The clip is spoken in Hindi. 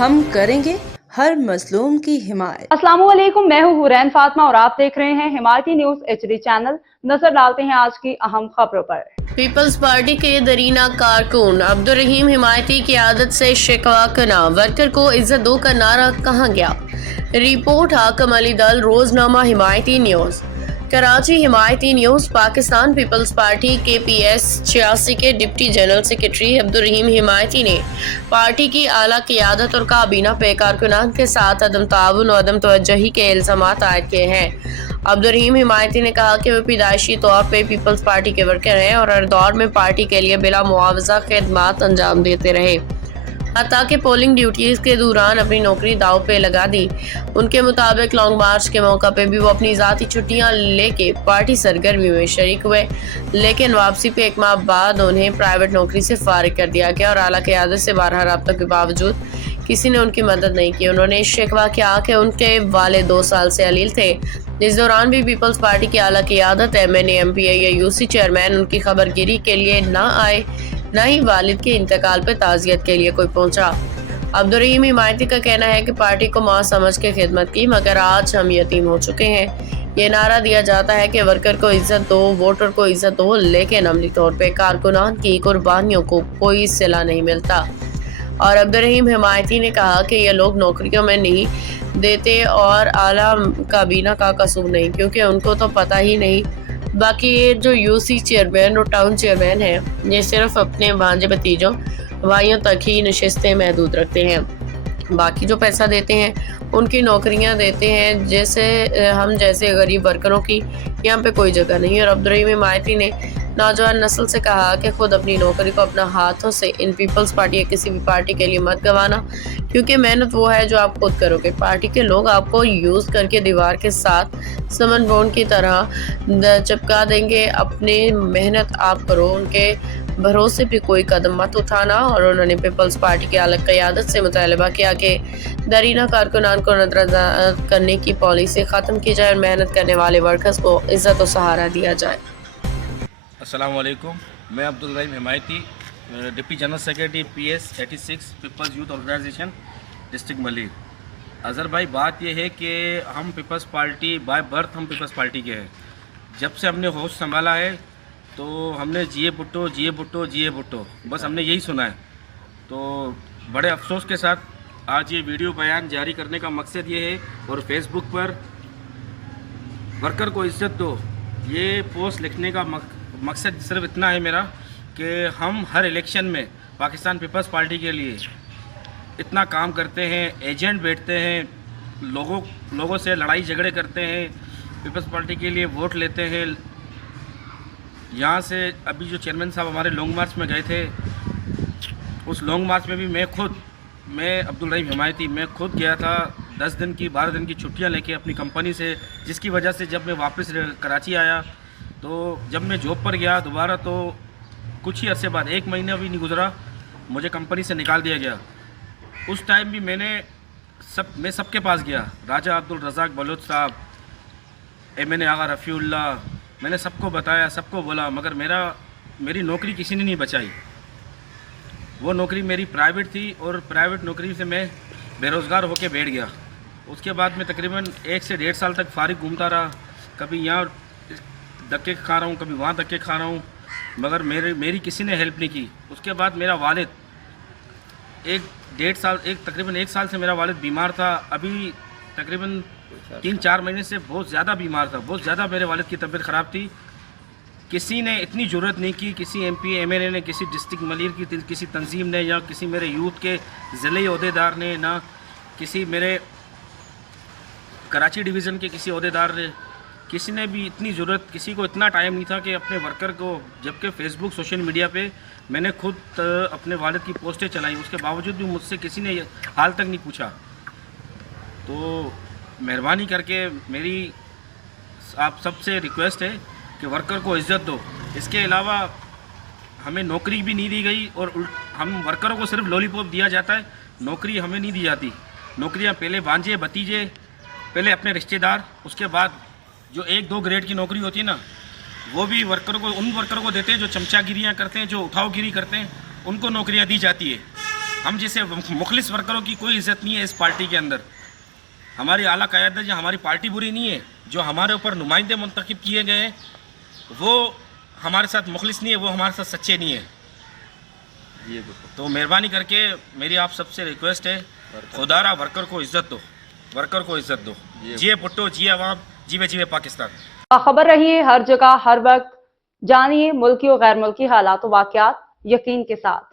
हम करेंगे हर मजलूम की हिमायत। अस्सलाम वालेकुम, मैं हूँ हुरैन फातिमा और आप देख रहे हैं हिमायती न्यूज HD चैनल। नजर डालते हैं आज की अहम खबरों पर। पीपल्स पार्टी के दरीना कारकुन अब्दुल रहीम हिमायती की आदत से शिकवा करना, वर्कर को इज्जत दो का नारा कहाँ गया। Report Hakam Ali Dal, Roznama Himayati news. Karachi Himayati news. Pakistan Peoples Party KPS 86 के deputy general secretary Abdul Rahim Himayati ने पार्टी की आला क़ियादत और काबीना पे कारकुनान के साथ अदम ताउन और अदम तवज्जुही के इल्ज़ामात आयद किए हैं। अब्दुल रहीम हिमायती ने कहा कि वे पैदाइशी तौर पर पीपल्स पार्टी के वर्कर हैं और हर दौर में पार्टी के लिए बिला मुआवजा खिदमात अंजाम देते रहे, हत्ता कि पोलिंग ड्यूटीज़ के दौरान अपनी नौकरी दाव पे लगा दी। उनके मुताबिक लॉन्ग मार्च के मौका पे भी वो अपनी ज़ाती छुट्टियां लेके पार्टी सरगर्मी में शरीक हुए, लेकिन वापसी पे एक माह बाद उन्हें प्राइवेट नौकरी से फारिग कर दिया गया और आला क़यादत से बारहा रब्ता के बावजूद किसी ने उनकी मदद नहीं की। उन्होंने शिकवा किया कि उनके वाले 2 साल से अलील थे। इस दौरान भी पीपल्स पार्टी की आला क़यादत, MNA, MPA या UC चेयरमैन उनकी खबरगिरी के लिए न आए, न ही वालिद के इंतकाल पर ताज़ियत के लिए कोई पहुंचा। अब्दुल रहीम हिमायती का कहना है कि पार्टी को मां समझ के खिदमत की, मगर आज हम यतीम हो चुके हैं। ये नारा दिया जाता है कि वर्कर को इज्जत दो, वोटर को इज्जत दो, लेकिन अमली तौर पे कारकुनान की कुर्बानियों को कोई सिला नहीं मिलता। और अब्दुल रहीम हिमायती ने कहा कि ये लोग नौकरियों में नहीं देते और आला काबीना का कसूर नहीं, क्योंकि उनको तो पता ही नहीं। बाकी ये जो UC चेयरमैन और टाउन चेयरमैन हैं, ये सिर्फ अपने भांजे भतीजों भाइयों तक ही नशिस्तें महदूद रखते हैं। बाकी जो पैसा देते हैं उनकी नौकरियां देते हैं, जैसे हम जैसे गरीब वर्करों की यहाँ पे कोई जगह नहीं है। और अब्दुल रहीम हिमायती ने नौजवान नस्ल से कहा कि खुद अपनी नौकरी को अपना हाथों से इन पीपल्स पार्टी या किसी भी पार्टी के लिए मत गंवाना, क्योंकि मेहनत वो है जो आप खुद करोगे। पार्टी के लोग आपको यूज़ करके दीवार के साथ समन बोन की तरह चिपका देंगे। अपनी मेहनत आप करो, उनके भरोसे पे कोई कदम मत उठाना। और उन्होंने पीपल्स पार्टी की आला क़यादत से मुतालबा किया कि दरीना कारकुनान को नज़रअंदाज करने की पॉलिसी ख़त्म की जाए और मेहनत करने वाले वर्कर्स को इज़्ज़त और सहारा दिया जाए। अस्सलाम वालेकुम, मैं Abdul Rahim Himayati, deputy general secretary PS 86 Peoples youth organisation district Malik. Azhar भाई, बात यह है कि हम पीपल्स पार्टी बाय बर्थ हम पीपल्स पार्टी के हैं। जब से हमने होश संभाला है तो हमने जिए भुट्टो जिए भुट्टो जिए भुट्टो, बस हमने यही सुना है। तो बड़े अफसोस के साथ आज ये वीडियो बयान जारी करने का मकसद ये है, और फेसबुक पर वर्कर को इज्जत दो ये पोस्ट लिखने का मकसद सिर्फ इतना है मेरा कि हम हर इलेक्शन में पाकिस्तान पीपल्स पार्टी के लिए इतना काम करते हैं, एजेंट बैठते हैं, लोगों से लड़ाई झगड़े करते हैं, पीपल्स पार्टी के लिए वोट लेते हैं। यहाँ से अभी जो चेयरमैन साहब हमारे लॉन्ग मार्च में गए थे, उस लॉन्ग मार्च में भी मैं अब्दुल रहीम हिमायती मैं खुद गया था 10 दिन की 12 दिन की छुट्टियाँ लेके अपनी कंपनी से, जिसकी वजह से जब मैं वापस कराची आया तो जब मैं जॉब पर गया दोबारा तो कुछ ही अरसे बाद, 1 महीना भी नहीं गुजरा, मुझे कंपनी से निकाल दिया गया। उस टाइम भी मैं सबके पास गया, राजा अब्दुल रज़ाक बलोच साहब, MNA आगा रफ़ीउल्लाह, मैंने सबको बताया, सबको बोला, मगर मेरी नौकरी किसी ने नहीं बचाई। वो नौकरी मेरी प्राइवेट थी और प्राइवेट नौकरी से मैं बेरोज़गार होकर बैठ गया। उसके बाद मैं तकरीबन 1 से 1.5 साल तक फारिग घूमता रहा, कभी यहाँ धक्के खा रहा हूँ, कभी वहाँ धक्के खा रहा हूँ, मगर मेरी किसी ने हेल्प नहीं की। उसके बाद मेरा वालिद तकरीबन 1 साल से मेरा वालिद बीमार था। अभी तकरीबन 3-4 महीने से बहुत ज़्यादा बीमार था, बहुत ज़्यादा मेरे वालिद की तबीयत ख़राब थी। किसी ने इतनी ज़रूरत नहीं की, किसी MP MNA ने, किसी डिस्ट्रिक्ट मलिर की किसी तंजीम ने, या किसी मेरे यूथ के ज़िले अहदेदार ने, ना किसी मेरे कराची डिवीज़न के किसी अहदेदार ने, किसी ने भी इतनी ज़रूरत, किसी को इतना टाइम नहीं था कि अपने वर्कर को, जबकि फेसबुक सोशल मीडिया पे मैंने खुद अपने वालिद की पोस्टें चलाई, उसके बावजूद भी मुझसे किसी ने हाल तक नहीं पूछा। तो मेहरबानी करके मेरी आप सबसे रिक्वेस्ट है कि वर्कर को इज़्ज़त दो। इसके अलावा हमें नौकरी भी नहीं दी गई और हम वर्करों को सिर्फ लॉलीपॉप दिया जाता है, नौकरी हमें नहीं दी जाती। नौकरियां पहले भांजे भतीजे, पहले अपने रिश्तेदार, उसके बाद जो 1-2 ग्रेड की नौकरी होती है ना, वो भी उन वर्करों को देते हैं जो चमचागिरियाँ करते हैं, जो उठावगिरी करते हैं, उनको नौकरियाँ दी जाती है। हम जैसे मुखलिस वर्करों की कोई इज्जत नहीं है इस पार्टी के अंदर। हमारी आला क़यादत जो हमारी पार्टी बुरी नहीं है, जो हमारे ऊपर नुमाइंदे मुंतखब किए गए हैं वो हमारे साथ मुखलिस नहीं है, वो हमारे साथ सच्चे नहीं है। तो मेहरबानी करके मेरी आप सबसे रिक्वेस्ट है, खुदारा वर्कर को इज्जत दो, वर्कर को इज्जत दो। जिए भुट्टो, जिए अवाम, जीवे जीवे पाकिस्तान। खबर रहिए हर जगह हर वक्त, जानिए मुल्की और गैर मुल्की हालात व वाक़यात यकीन के साथ।